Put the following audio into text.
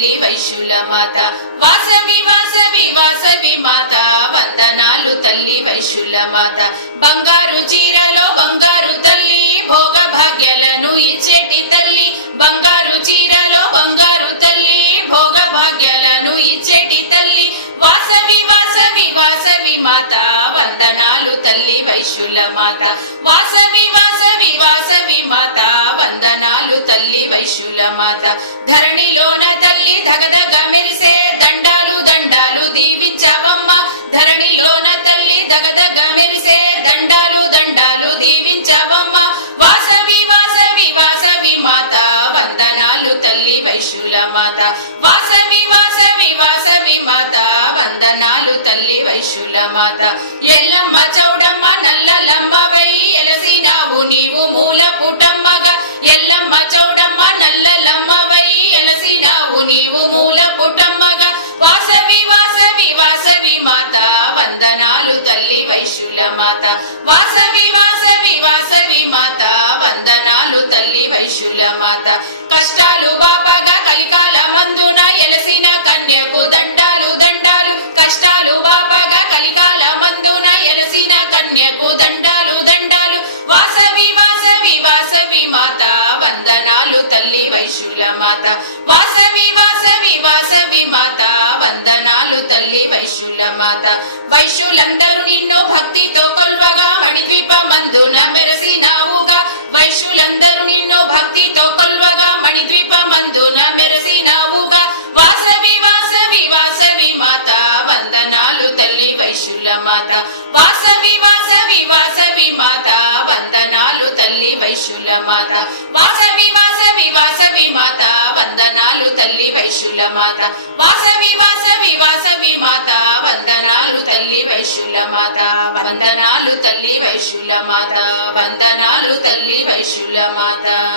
తల్లి వైశ్యుల మాత. వాసవి వాసవి వాసవి మాత. వందనాలు తల్లి వైశ్యుల మాత. బంగారు చీరలో బంగారు తల్లి భోగ భాగ్యాలను ఇచ్చేటి తల్లి. బంగారు చీరలో బంగారు తల్లి భోగ భాగ్యాలను ఇచ్చేటి తల్లి. వాసవి వాసవి వాసవి మాత. వందనాలు తల్లి వైశ్యుల మాత. వాసవి వాసవి వాసవి మాత. వందనాలు తల్లి వైశ్యుల మాత. ధరణిలోన ధరణి ధగధగ మెరిసే దండాలు దండాలు దీవించావమ్మ. ధరణిలోన తల్లి ధగధగ మెరిసే దండాలు దండాలు దీవించావమ్మ. వాసవి వాసవి వాసవి మాత వందనాలు తల్లి వైశ్యుల మాత. వాసవి వాసవి వాసవి మాత వందనాలు తల్లి వైశ్యుల మాత. ఎల్లమ్మ వాసవి వాసవి వాసవి మాత వందనాలు తల్లి వైశ్యుల మాత. కష్టాలు బాపగా కలికాల మందున ఎలసిన కన్యకు దండాలు దండాలు. కష్టాలు బాపగా కలికాల మందున ఎలసిన కన్యకు దండాలు దండాలు. వాసవి వాసవి వాసవి మాత వందనాలు తల్లి వైశ్యుల మాత. వాసవి వాసవి వాసవి మాత వందనాలు తల్లి వైశ్యుల మాత. వైశ్యులందరూ నిన్ను భక్తితో వాసవి వాసవి వాసవి మాత వందనాలు తల్లి వైశ్యుల మాత. వాసవి వాసవి వాసవి మాత వందనాలు తల్లి వైశ్యుల మాత. వాసవి వాసవి వాసవి మాత వందనాలు తల్లి వైశ్యుల మాత. వందనాలు తల్లి వైశ్యుల మాత వందనాలు తల్లి వైశ్యుల మాత.